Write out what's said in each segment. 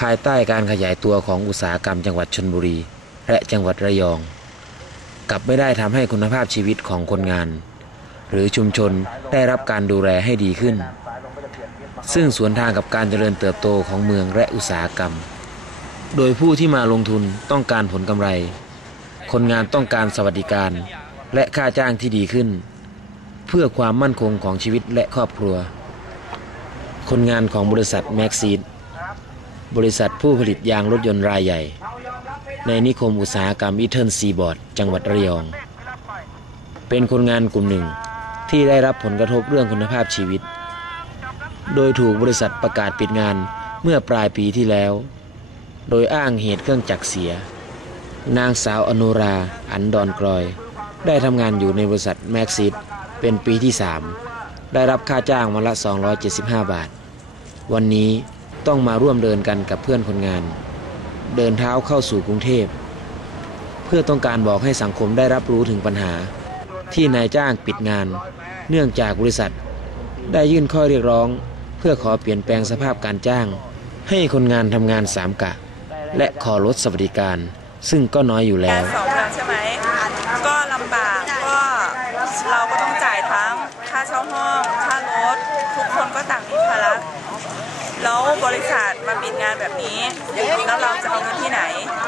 ภายใต้การขยายตัวของอุตสาหกรรมจังหวัดชนบุรี และจังหวัดระยอง กลับไม่ได้ทำให้คุณภาพชีวิตของคนงาน หรือชุมชนได้รับการดูแลให้ดีขึ้น ซึ่งสวนทางกับการเจริญเติบโตของเมืองและอุตสาหกรรม โดยผู้ที่มาลงทุนต้องการผลกำไร คนงานต้องการสวัสดิการ และค่าจ้างที่ดีขึ้น เพื่อความมั่นคงของชีวิตและครอบครัว คนงานของบริษัทแม็กซีด บริษัทผู้ผลิตยางรถยนต์รายใหญ่ ในนิคมอุตสาหกรรมอีเทิร์นซีบอร์ดจังหวัดระยอง เป็นคนงานกลุ่มหนึ่งที่ได้รับผลกระทบเรื่องคุณภาพชีวิต โดยถูกบริษัทประกาศปิดงานเมื่อปลายปีที่แล้ว โดยอ้างเหตุเครื่องจักรเสีย นางสาวอนุรา อันดอนกรอย ได้ทำงานอยู่ในบริษัทแม็กซิสเป็นปีที่ 3 ได้รับค่าจ้างวันละ 275 บาท วันนี้ ต้องมาร่วมเดินกันกับเพื่อนคนงาน เดินเท้าเข้าสู่กรุงเทพ เพื่อต้องการบอกให้สังคมได้รับรู้ถึงปัญหา ที่นายจ้างปิดงาน เนื่องจากบริษัท ได้ยื่นข้อเรียกร้อง เพื่อขอเปลี่ยนแปลงสภาพการจ้าง ให้คนงานทำงานสามกะ และขอลดสวัสดิการ ซึ่งก็น้อยอยู่แล้วสองเดือนใช่ไหมก็ลำบากก็เราก็ต้องจ่ายทั้งค่าเช่าห้องค่ารถทุกคนก็ต่างมีภ บริษัทมาปิดงานแบบนี้แล้วเราจะเอาเงินที่ไหน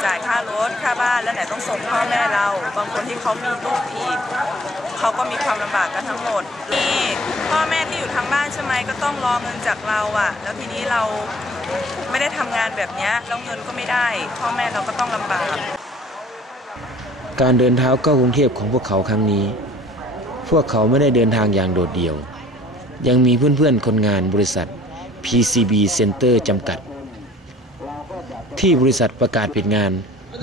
จ่ายค่ารถค่าบ้านแล้วไหนต้องส่งพ่อแม่เรา บางคนที่เขามีลูกอีกเขาก็มีความลำบากกันทั้งหมดนี่พ่อแม่ที่อยู่ทางบ้านใช่ไหมก็ต้องรอเงินจากเราอะแล้วทีนี้เราไม่ได้ทำงานแบบเนี้ยแล้วเงินก็ไม่ได้ พ่อแม่เราก็ต้องลำบาก การเดินเท้าเข้ากรุงเทพของพวกเขาครั้งนี้ พวกเขาไม่ได้เดินทางอย่างโดดเดี่ยว ยังมีเพื่อนๆคนงานบริษัท PCB Center จำกัด ที่บริษัทประกาศปิดงาน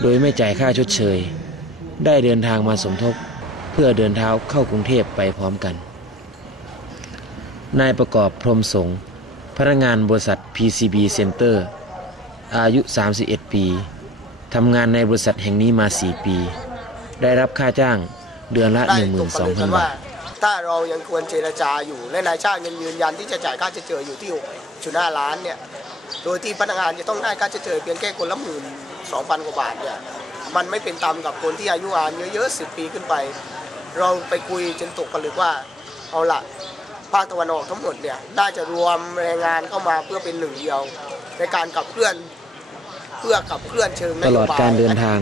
โดยไม่จ่ายค่าชดเชย ได้เดินทางมาสมทบ เพื่อเดินเท้าเข้ากรุงเทพไปพร้อมกัน นายประกอบพรมสงฆ์พนักงานบริษัท PCB Center อายุ 31 ปีทำงานในบริษัทแห่งนี้มา 4 ปี ได้รับค่าจ้างเดือนละ 12,000 บาทถ้าเรายังควรเจรจาอยู่และนายจ้างยังยืนยันที่จะจ่ายค่าเฉยๆอยู่ที่6 จุดหน้าร้านเนี่ย โดยที่พนักงานจะต้องได้ค่าเฉยๆเพียงแค่คนละหมื่นสองพันกว่าบาทเนี่ย มันไม่เป็นตามกับคนที่อายุงานเยอะๆสิบปีขึ้นไป เราไปคุยจนตกผลึกว่า เอาละภาคตะวันออกทั้งหมดเนี่ยน่าจะรวมแรงงานเข้ามาเพื่อเป็นหนึ่งเดียว ในการขับเคลื่อนเพื่อขับเคลื่อนเชิงนตโยลอดการเดินทาง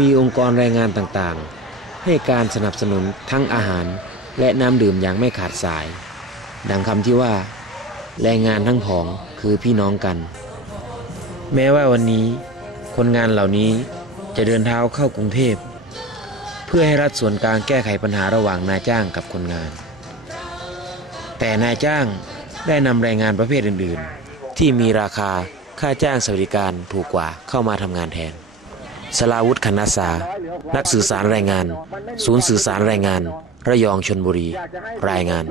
มีองค์กรแรงงานต่างๆ ให้การสนับสนุนทั้งอาหารและน้ำดื่มอย่างไม่ขาดสาย ดังคำที่ว่า แรงงานทั้งผองคือพี่น้องกัน แม้ว่าวันนี้คนงานเหล่านี้จะเดินเท้าเข้ากรุงเทพ เพื่อให้รัฐส่วนกลางแก้ไขปัญหาระหว่างนายจ้างกับคนงาน แต่นายจ้างได้นำแรงงานประเภทอื่น ๆ ที่มีราคาค่าจ้างสวัสดิการถูกกว่าเข้ามาทำงานแทนสลาวุฒิคณสา นักสื่อสารแรงงาน ศูนย์สื่อสารแรงงาน ระยองชนบุรี รายงาน